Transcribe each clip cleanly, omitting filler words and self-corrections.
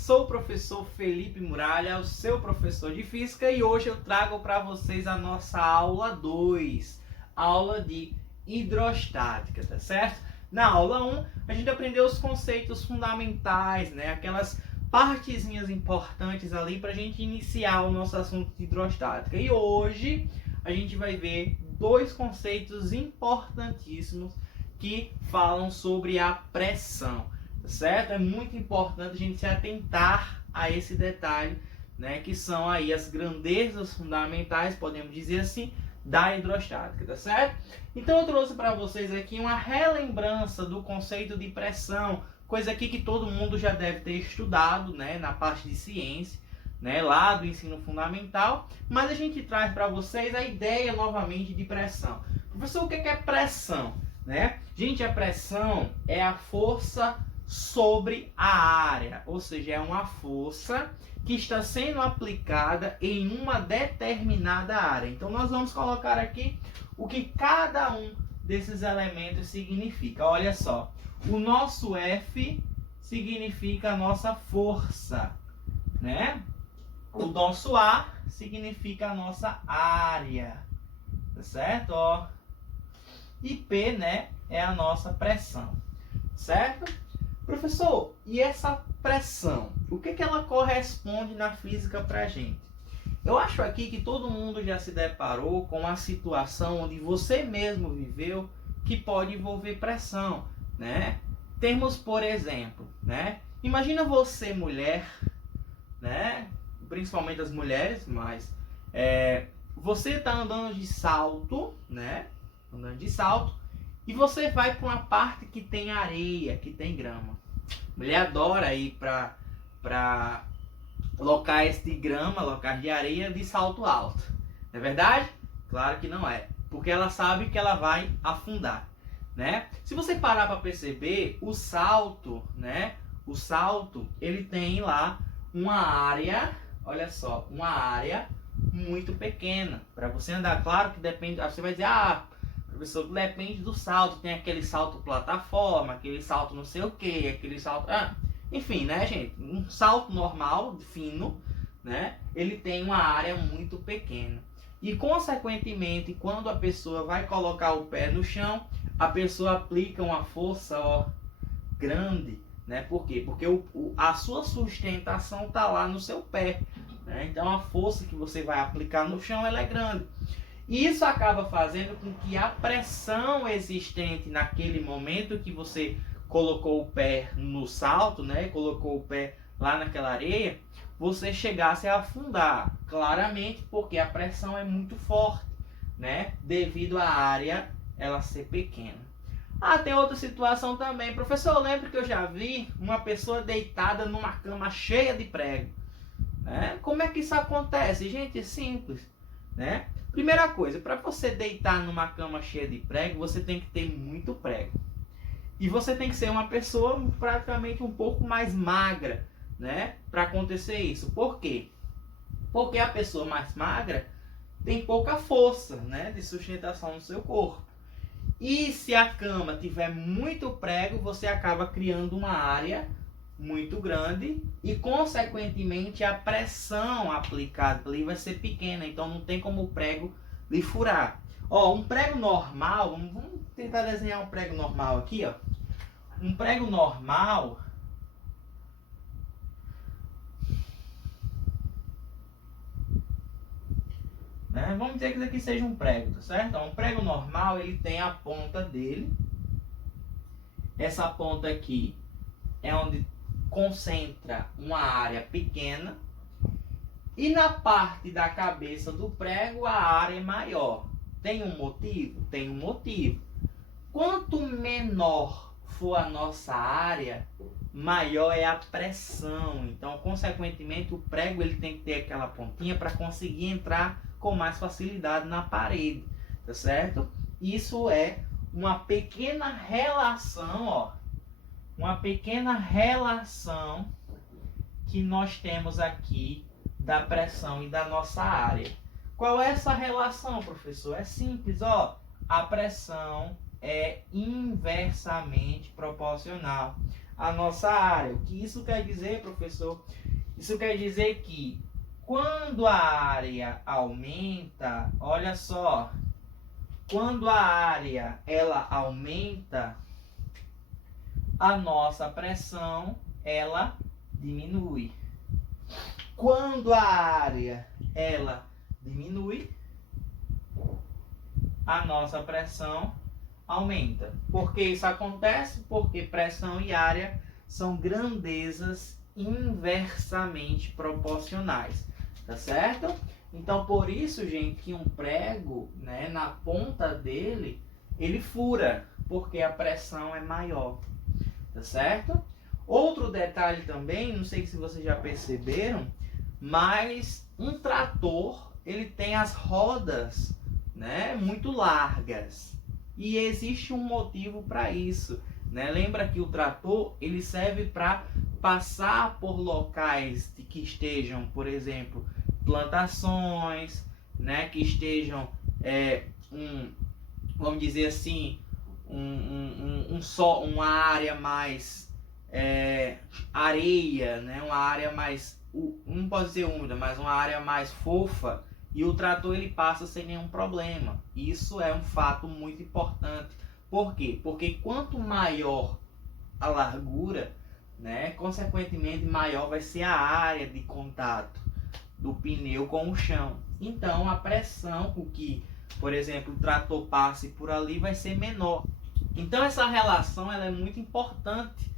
Sou o professor Felipe Muralha, o seu professor de Física, e hoje eu trago para vocês a nossa aula 2, aula de hidrostática, tá certo? Na aula 1, a gente aprendeu os conceitos fundamentais, né? Aquelas partezinhas importantes ali para a gente iniciar o nosso assunto de hidrostática. E hoje a gente vai ver dois conceitos importantíssimos que falam sobre a pressão. Certo? É muito importante a gente se atentar a esse detalhe, né, que são aí as grandezas fundamentais, podemos dizer assim, da hidrostática, tá certo? Então eu trouxe para vocês aqui uma relembrança do conceito de pressão, coisa aqui que todo mundo já deve ter estudado, né, na parte de ciência, né, lá do ensino fundamental, mas a gente traz para vocês a ideia novamente de pressão. Professor, o que é pressão? Né? Gente, a pressão é a força sobre a área, ou seja, é uma força que está sendo aplicada em uma determinada área. Então nós vamos colocar aqui o que cada um desses elementos significa. Olha só, o nosso F significa a nossa força, né? O nosso A significa a nossa área, tá certo? Ó. E P, né, é a nossa pressão, certo? Professor, e essa pressão? O que ela corresponde na física para a gente? Eu acho aqui que todo mundo já se deparou com uma situação onde você mesmo viveu que pode envolver pressão, né? Temos, por exemplo, né? Imagina você, mulher, né? Principalmente as mulheres, mas você está andando de salto, né? Andando de salto. E você vai para uma parte que tem areia, que tem grama. Mulher adora ir para locais de grama, locais de areia de salto alto. Não é verdade? Claro que não é. Porque ela sabe que ela vai afundar, né? Se você parar para perceber, o salto, né? O salto, ele tem lá uma área, olha só, uma área muito pequena. Para você andar, claro que depende, você vai dizer, professor, depende do salto, tem aquele salto plataforma, aquele salto não sei o que, aquele salto... enfim, né, gente? Um salto normal, fino, né? Ele tem uma área muito pequena. E, consequentemente, quando a pessoa vai colocar o pé no chão, a pessoa aplica uma força grande, né? Por quê? Porque a sua sustentação está lá no seu pé, né? Então, a força que você vai aplicar no chão, ela é grande. Isso acaba fazendo com que a pressão existente naquele momento que você colocou o pé no salto, né? Colocou o pé lá naquela areia, você chegasse a afundar. Claramente porque a pressão é muito forte, né? Devido à área ela ser pequena. Tem outra situação também. Professor, eu lembro que eu já vi uma pessoa deitada numa cama cheia de prego. Né? Como é que isso acontece? Gente, é simples, né? Primeira coisa, para você deitar numa cama cheia de prego, você tem que ter muito prego. E você tem que ser uma pessoa praticamente um pouco mais magra, né? Para acontecer isso. Por quê? Porque a pessoa mais magra tem pouca força, né? De sustentação no seu corpo. E se a cama tiver muito prego, você acaba criando uma área muito grande e, consequentemente, a pressão aplicada ali vai ser pequena, então não tem como o prego lhe furar. Um prego normal, vamos tentar desenhar um prego normal aqui, ó. Um prego normal, né? Vamos dizer que isso aqui seja um prego, tá certo? Um prego normal, ele tem a ponta dele. Essa ponta aqui é onde concentra uma área pequena e na parte da cabeça do prego a área é maior. Tem um motivo? Tem um motivo. Quanto menor for a nossa área, maior é a pressão. Então, consequentemente, o prego ele tem que ter aquela pontinha para conseguir entrar com mais facilidade na parede, tá certo? Isso é uma pequena relação, uma pequena relação que nós temos aqui da pressão e da nossa área. Qual é essa relação, professor? É simples, a pressão é inversamente proporcional a nossa área. O que isso quer dizer, professor? Isso quer dizer que quando a área aumenta, olha só, quando a área ela aumenta, a nossa pressão ela diminui. Quando a área ela diminui, a nossa pressão aumenta. Por que isso acontece? Porque pressão e área são grandezas inversamente proporcionais, tá certo? Então, por isso, gente, que um prego, né, na ponta dele, ele fura, porque a pressão é maior, tá certo? Outro detalhe também, não sei se vocês já perceberam, mas um trator, ele tem as rodas, né, muito largas. E existe um motivo para isso, né? Lembra que o trator ele serve para passar por locais que estejam, por exemplo, plantações, né? Que estejam, vamos dizer assim, uma área mais areia, né? Uma área mais, não pode ser úmida, mas uma área mais fofa. E o trator ele passa sem nenhum problema. Isso é um fato muito importante. Por quê? Porque quanto maior a largura, né, consequentemente maior vai ser a área de contato do pneu com o chão. Então a pressão com que, por exemplo, o trator passe por ali vai ser menor. Então essa relação ela é muito importante,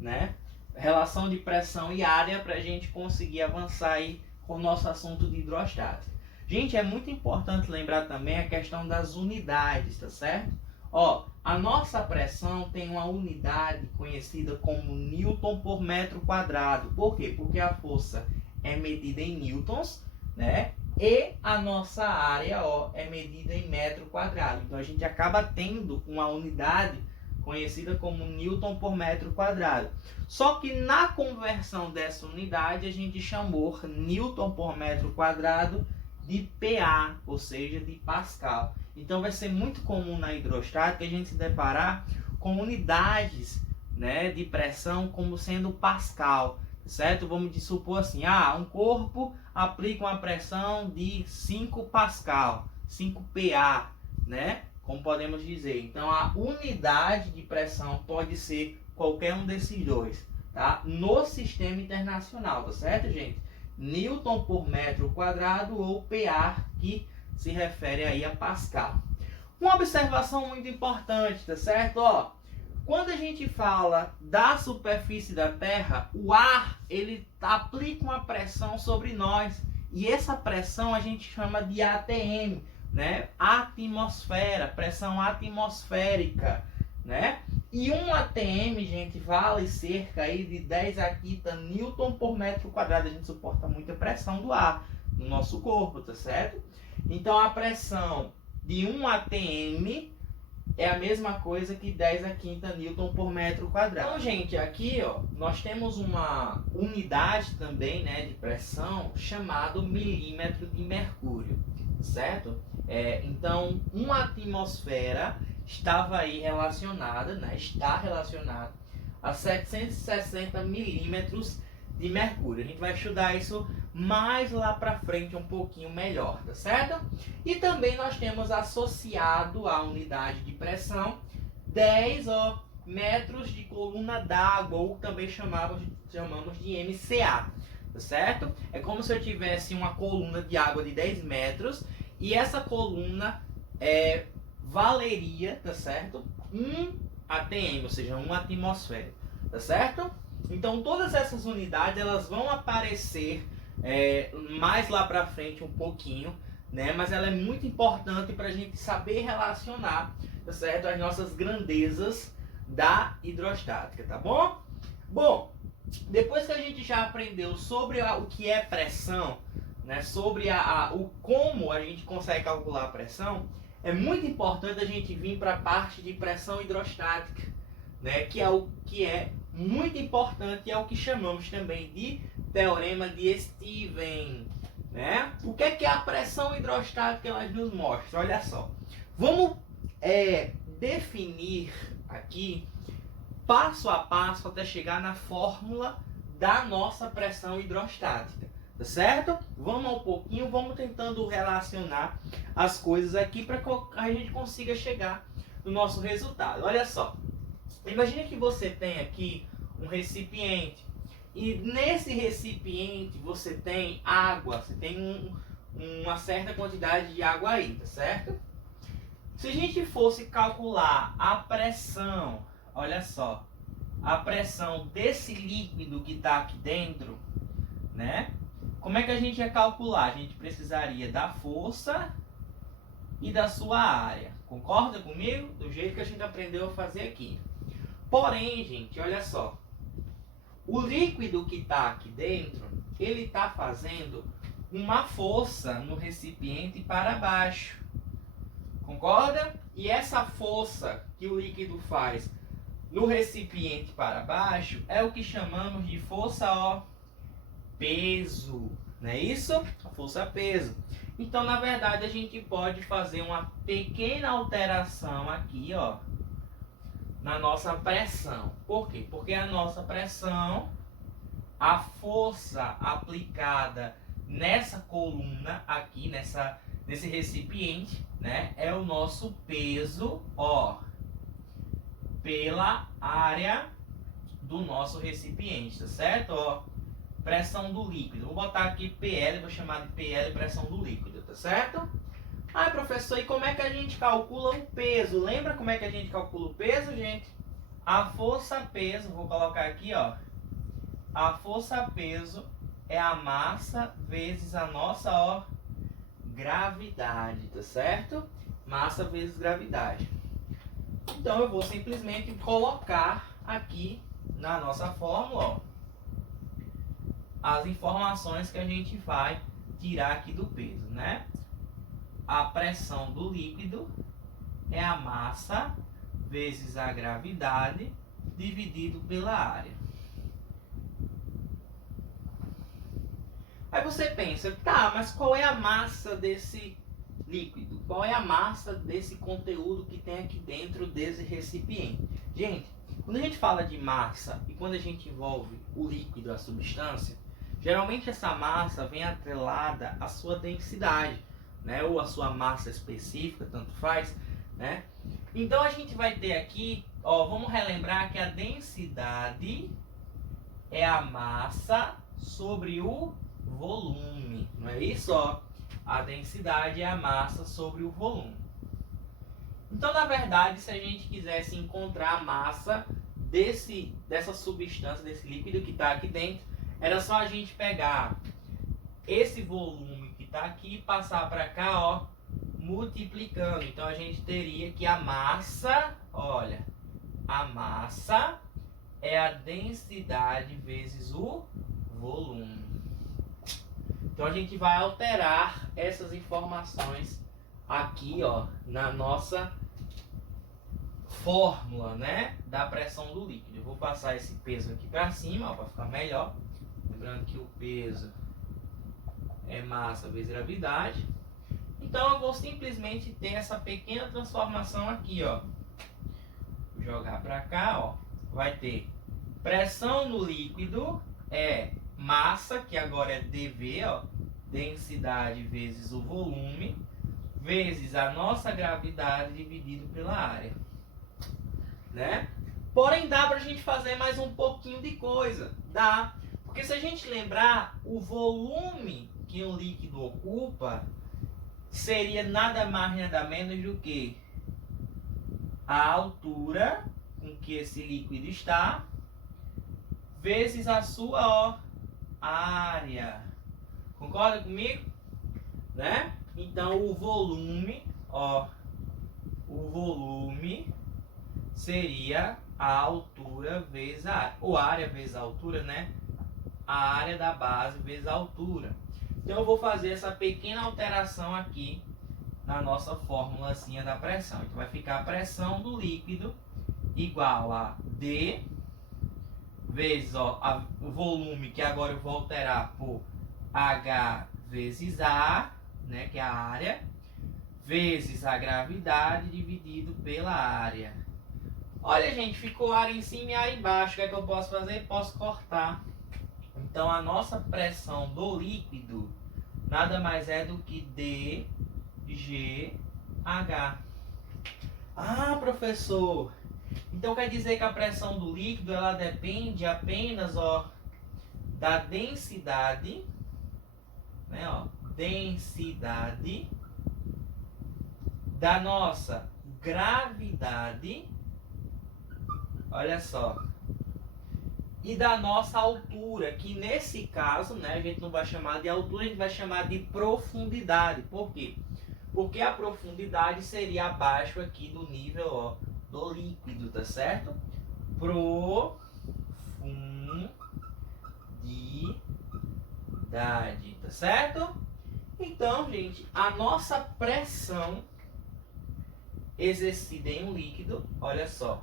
né? Relação de pressão e área para a gente conseguir avançar aí com o nosso assunto de hidrostática. Gente, é muito importante lembrar também a questão das unidades, tá certo? Ó, a nossa pressão tem uma unidade conhecida como Newton por metro quadrado. Por quê? Porque a força é medida em newtons, né? E a nossa área, ó, é medida em metro quadrado. Então a gente acaba tendo uma unidade conhecida como Newton por metro quadrado. Só que na conversão dessa unidade a gente chamou Newton por metro quadrado de PA, ou seja, de Pascal. Então vai ser muito comum na hidrostática a gente se deparar com unidades, né, de pressão como sendo Pascal, certo? Vamos supor assim, um corpo aplica uma pressão de 5 Pascal, 5 PA, né? Como podemos dizer. Então a unidade de pressão pode ser qualquer um desses dois, tá? No sistema internacional, tá certo, gente? Newton por metro quadrado ou PA, que se refere aí a Pascal. Uma observação muito importante, tá certo? Ó, quando a gente fala da superfície da Terra, o ar ele aplica uma pressão sobre nós e essa pressão a gente chama de ATM, né? Atmosfera, pressão atmosférica, né? E um ATM, gente, vale cerca aí de 10 a 15 Newton por metro quadrado. A gente suporta muita pressão do ar no nosso corpo, tá certo? Então a pressão de um ATM é a mesma coisa que 10 a 15 Newton por metro quadrado. Então, gente, aqui ó, nós temos uma unidade também, né, de pressão chamado milímetro de mercúrio, certo? Então, uma atmosfera estava aí relacionada, né, está relacionada a 760 milímetros de mercúrio. A gente vai estudar isso mais lá para frente um pouquinho melhor, tá certo? E também nós temos associado à unidade de pressão 10 metros de coluna d'água, ou também chamamos de MCA, tá certo? É como se eu tivesse uma coluna de água de 10 metros e essa coluna valeria, tá certo? 1 ATM, ou seja, 1 atmosfera, tá certo? Então todas essas unidades elas vão aparecer mais lá pra frente um pouquinho, né? Mas ela é muito importante para a gente saber relacionar, tá certo? As nossas grandezas da hidrostática, tá bom? Bom, depois que a gente já aprendeu sobre o que é pressão, né? Sobre o como a gente consegue calcular a pressão, é muito importante a gente vir para a parte de pressão hidrostática, né? Que é o que é muito importante e é o que chamamos também de teorema de Stevens, né? O que é a pressão hidrostática? Ela nos mostra, olha só. Vamos definir aqui passo a passo até chegar na fórmula da nossa pressão hidrostática, tá certo? Vamos um pouquinho, vamos tentando relacionar as coisas aqui para que a gente consiga chegar no nosso resultado. Olha só, imagine que você tem aqui um recipiente e nesse recipiente você tem água, você tem uma certa quantidade de água aí, tá certo? Se a gente fosse calcular a pressão, olha só, a pressão desse líquido que está aqui dentro, né? Como é que a gente ia calcular? A gente precisaria da força e da sua área. Concorda comigo? Do jeito que a gente aprendeu a fazer aqui. Porém, gente, olha só. O líquido que está aqui dentro, ele está fazendo uma força no recipiente para baixo. Concorda? E essa força que o líquido faz no recipiente para baixo é o que chamamos de força, ó, peso. Não é isso? A força peso. Então, na verdade, a gente pode fazer uma pequena alteração aqui, ó, na nossa pressão. Por quê? Porque a nossa pressão, a força aplicada nessa coluna aqui, nesse recipiente, né, é o nosso peso, ó, pela área do nosso recipiente, tá certo? Ó, pressão do líquido. Vou botar aqui PL, vou chamar de PL, pressão do líquido, tá certo? Ah, professor, e como é que a gente calcula o peso? Lembra como é que a gente calcula o peso, gente? A força-peso, vou colocar aqui, ó. A força-peso é a massa vezes a nossa, ó, gravidade, tá certo? Massa vezes gravidade. Então eu vou simplesmente colocar aqui na nossa fórmula, ó, as informações que a gente vai tirar aqui do peso, né? A pressão do líquido é a massa vezes a gravidade dividido pela área. Aí você pensa, tá, mas qual é a massa desse líquido? Qual é a massa desse conteúdo que tem aqui dentro desse recipiente? Gente, quando a gente fala de massa e quando a gente envolve o líquido, a substância, geralmente essa massa vem atrelada à sua densidade, né? Ou à sua massa específica, tanto faz, né? Então a gente vai ter aqui, ó, vamos relembrar que a densidade é a massa sobre o volume, não é isso? Ó, a densidade é a massa sobre o volume. Então, na verdade, se a gente quisesse encontrar a massa dessa substância, desse líquido que está aqui dentro, era só a gente pegar esse volume que está aqui e passar para cá, ó, multiplicando. Então, a gente teria que a massa, olha, a massa é a densidade vezes o volume. Então, a gente vai alterar essas informações aqui, ó, na nossa fórmula, né, da pressão do líquido. Eu vou passar esse peso aqui para cima, para ficar melhor. Lembrando que o peso é massa vezes gravidade. Então eu vou simplesmente ter essa pequena transformação aqui, ó. Vou jogar para cá, ó. Vai ter pressão no líquido é massa, que agora é dV, ó, densidade vezes o volume, vezes a nossa gravidade dividido pela área, né? Porém, dá pra gente fazer mais um pouquinho de coisa, dá. Porque se a gente lembrar, o volume que um líquido ocupa seria nada mais nada menos do que a altura com que esse líquido está vezes a sua, ó, área. Concorda comigo? Né? Então o volume, ó, o volume seria a altura vezes a área, ou área vezes a altura, né? A área da base vezes a altura. Então eu vou fazer essa pequena alteração aqui na nossa formulazinha da pressão. Então vai ficar a pressão do líquido igual a D vezes, ó, o volume, que agora eu vou alterar por H vezes A, né, que é a área, vezes a gravidade dividido pela área. Olha, gente, ficou ar em cima e ar embaixo. O que é que eu posso fazer? Posso cortar. Então, a nossa pressão do líquido nada mais é do que dGH. Ah, professor, então quer dizer que a pressão do líquido ela depende apenas da densidade, né, densidade da nossa gravidade, olha só, e da nossa altura, que nesse caso, né, a gente não vai chamar de altura, a gente vai chamar de profundidade. Por quê? Porque a profundidade seria abaixo aqui do nível do líquido, tá certo? Profundidade, tá certo? Então, gente, a nossa pressão exercida em um líquido, olha só,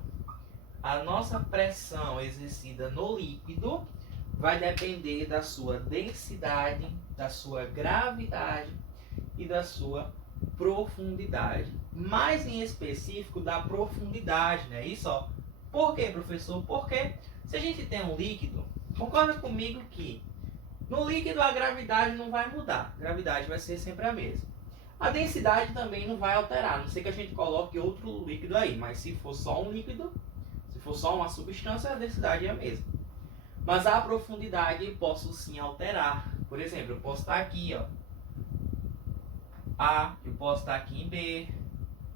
a nossa pressão exercida no líquido vai depender da sua densidade, da sua gravidade e da sua profundidade. Mais em específico da profundidade, né? Isso, ó. Por quê, professor? Porque se a gente tem um líquido, concorda comigo que no líquido a gravidade não vai mudar. A gravidade vai ser sempre a mesma. A densidade também não vai alterar, a não ser que a gente coloque outro líquido aí, mas se for só um líquido, se for só uma substância, a densidade é a mesma. Mas a profundidade eu posso sim alterar. Por exemplo, eu posso estar aqui, ó, A, eu posso estar aqui em B,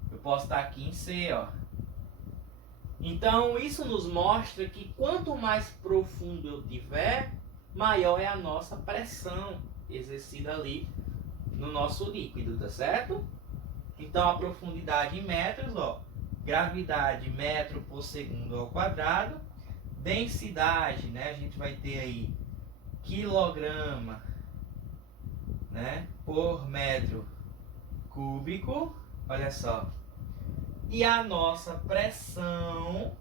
eu posso estar aqui em C, ó. Então, isso nos mostra que quanto mais profundo eu tiver, maior é a nossa pressão exercida ali no nosso líquido, tá certo? Então, a profundidade em metros, ó, gravidade metro por segundo ao quadrado, densidade, né, a gente vai ter aí quilograma, né, por metro cúbico, olha só. E a nossa pressão,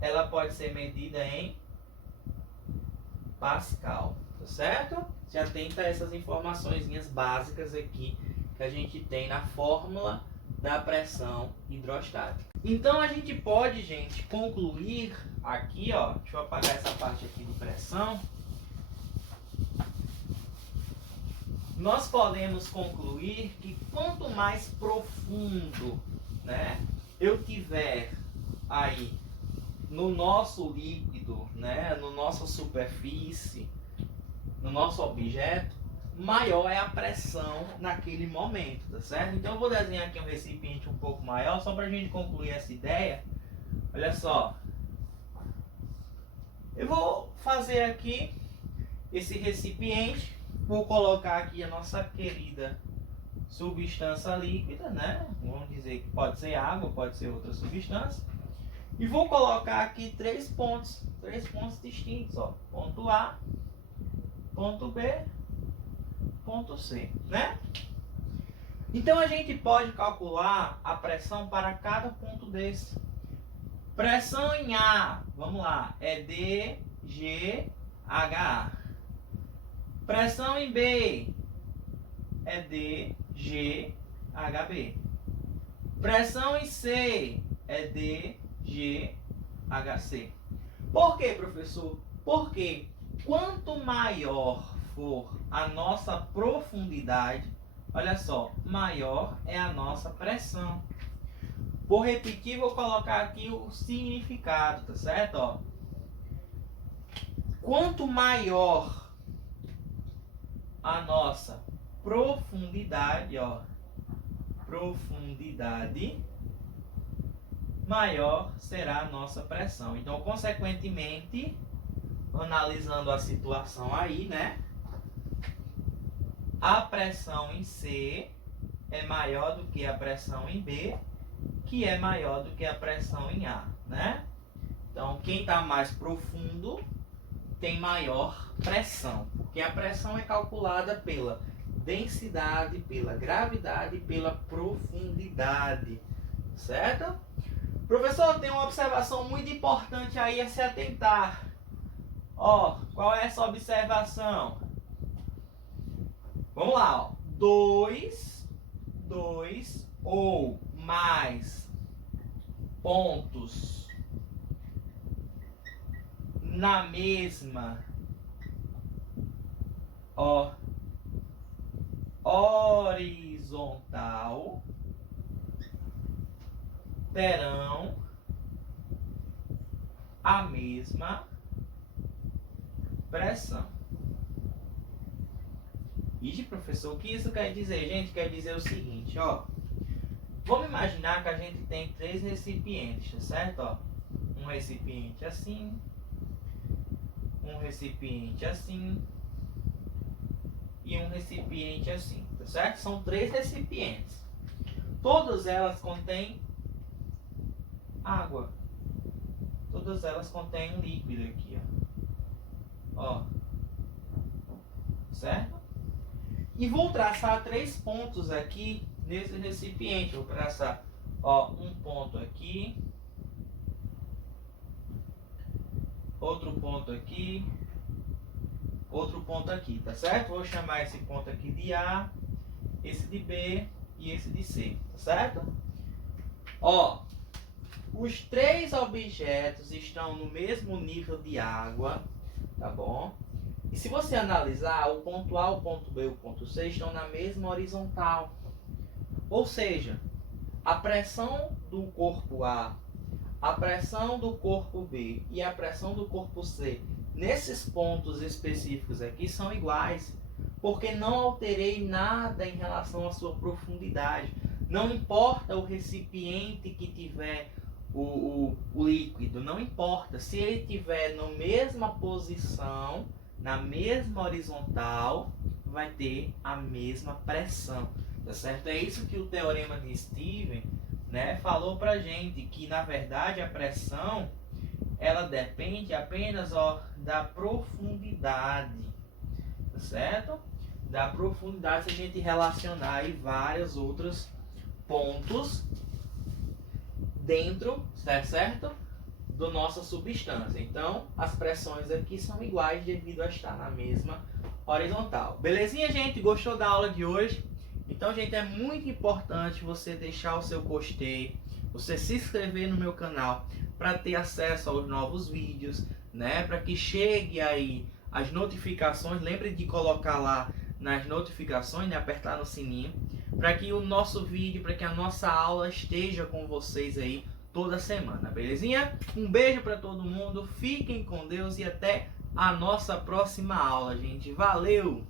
ela pode ser medida em Pascal, tá certo? Se atenta a essas informações básicas aqui que a gente tem na fórmula da pressão hidrostática. Então a gente pode, gente, concluir aqui, ó, deixa eu apagar essa parte aqui de pressão. Nós podemos concluir que quanto mais profundo, né, eu tiver aí no nosso líquido, né, no nossa superfície, no nosso objeto, maior é a pressão naquele momento, tá certo? Então eu vou desenhar aqui um recipiente um pouco maior, só para a gente concluir essa ideia. Olha só, eu vou fazer aqui esse recipiente. Vou colocar aqui a nossa querida substância líquida, né? Vamos dizer que pode ser água, pode ser outra substância. E vou colocar aqui três pontos distintos, ó. Ponto A, ponto B, ponto C, né? Então a gente pode calcular a pressão para cada ponto desse. Pressão em A, vamos lá, é dGHA. Pressão em B é dGHB. Pressão em C é dGHC. Por quê, professor? Porque quanto maior for a nossa profundidade, olha só, maior é a nossa pressão. Vou repetir, vou colocar aqui o significado, tá certo? Ó. Quanto maior a nossa profundidade, ó, profundidade, maior será a nossa pressão. Então, consequentemente, analisando a situação aí, né, a pressão em C é maior do que a pressão em B, que é maior do que a pressão em A, né? Então, quem está mais profundo tem maior pressão, porque a pressão é calculada pela densidade, pela gravidade e pela profundidade, certo? Professor, tem uma observação muito importante aí a se atentar. Ó, qual é essa observação? Vamos lá, ó. Dois ou mais pontos na mesma horizontal terão a mesma pressão. E professor, o que isso quer dizer? Gente, quer dizer o seguinte, ó. Vamos imaginar que a gente tem 3 recipientes, tá certo? Ó, um recipiente assim, um recipiente assim e um recipiente assim, tá certo? São 3 recipientes. Todas elas contêm água. Todas elas contêm um líquido aqui, ó. Certo? E vou traçar 3 pontos aqui nesse recipiente. Vou traçar, ó, um ponto aqui, outro ponto aqui, outro ponto aqui, tá certo? Vou chamar esse ponto aqui de A, esse de B e esse de C, tá certo? Ó, os 3 objetos estão no mesmo nível de água, tá bom? E se você analisar, o ponto A, o ponto B e o ponto C estão na mesma horizontal. Ou seja, a pressão do corpo A, a pressão do corpo B e a pressão do corpo C, nesses pontos específicos aqui, são iguais. Porque não alterei nada em relação à sua profundidade. Não importa o recipiente que tiver o líquido, não importa. Se ele estiver na mesma posição, na mesma horizontal, vai ter a mesma pressão, tá certo? É isso que o teorema de Stevens, né, falou pra gente, que na verdade a pressão ela depende apenas, ó, da profundidade, tá certo? Da profundidade, se a gente relacionar aí vários outros pontos dentro, tá certo? Da nossa substância. Então, as pressões aqui são iguais devido a estar na mesma horizontal. Belezinha, gente? Gostou da aula de hoje? Então, gente, é muito importante você deixar o seu gostei, você se inscrever no meu canal para ter acesso aos novos vídeos, né? Para que chegue aí as notificações. Lembre de colocar lá nas notificações, né? Apertar no sininho, para que o nosso vídeo, para que a nossa aula esteja com vocês aí toda semana, belezinha? Um beijo para todo mundo, fiquem com Deus e até a nossa próxima aula, gente. Valeu!